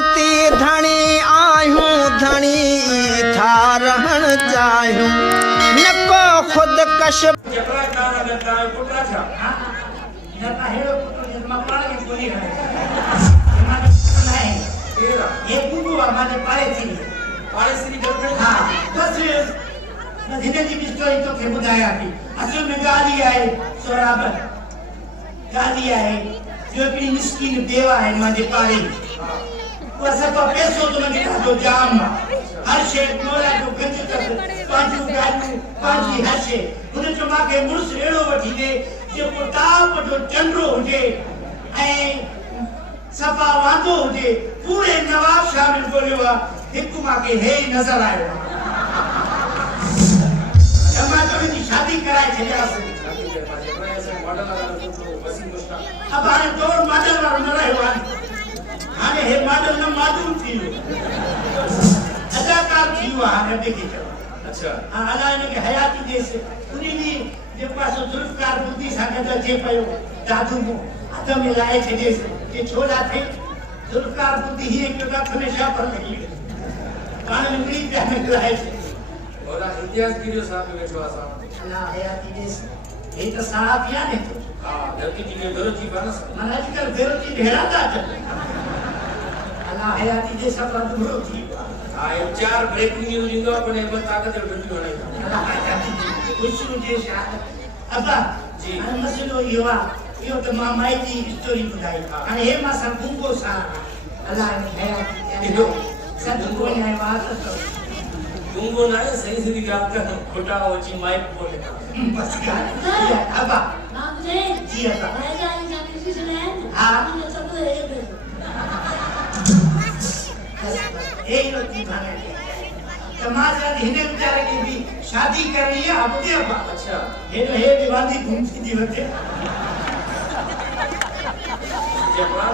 ती धणी आयूं धणी था रहण चाहियूं नको खुद कश जबरा काना करता है पुत्रा छा जता हेरो पुत्र जन्म पाण के कोनी है माने नहीं तेरा ये बुबू माने पाए थी गर्लफ्रेंड हां बस नदीने जी स्टोरी तो के बुधाया थी असल में गाली है सोराबर गाली है जो कि मिस्किन बेवा है माजे पारे वो सब पैसो तो लगे तो जाम हर शे मोला जो गंज तक पांचू गालू पांची हर शे उन जो माके मुर्स एड़ो वठी दे जे पोटाप जो चंद्रो हुजे ऐ सफा वांदो हुजे पूरे नवाब शामिल बोलियो हिकु माके हे नजर आयो जमा तो की शादी कराए छलिया से अब हाणे तोर मॉडल वारो न रहियो हाणे हे मॉडल न मालूम थी अदाकार थी हाणे देखी चलो अच्छा हां अला इनके हयाती देश उनी भी जे पासो जुल्फकार बुद्धि सागे जे पयो दादू मो हथ में लाए छे देश जे छोला थे जुल्फकार बुद्धि ही एक का हमेशा पर लगी कान इंग्लिश पे में लाए छे और इतिहास की जो साहब बैठो आसा अला हयाती देश ये तो साहब या ने तो हां धरती की धरो जी बनस मन आजकल बेरोजी ढेरा था अला हयाती देश पर दूरो थी हां ये चार ब्रेकिंग न्यूज इंदो अपने हिम्मत ताकत ढंडी होने कुछ जे शायद अबा जी अन मसलो युवा यो तो मां माई जी स्टोरी बुधाई अने हे मां सा गुंगो सा अल्लाह ने हयाती दे सद को ने बात तो गुंगो ना सही सही गाल का खोटा होची माइक बोले बस अबा नाम जे जी अबा मैं जानी जानी सी सुने हां ये सब ये ए रोटी खाने समाज हिने बेचारे की भी शादी कर रही है अब दे अबा अच्छा ये तो हे विवादी घूमती थी वते जबरा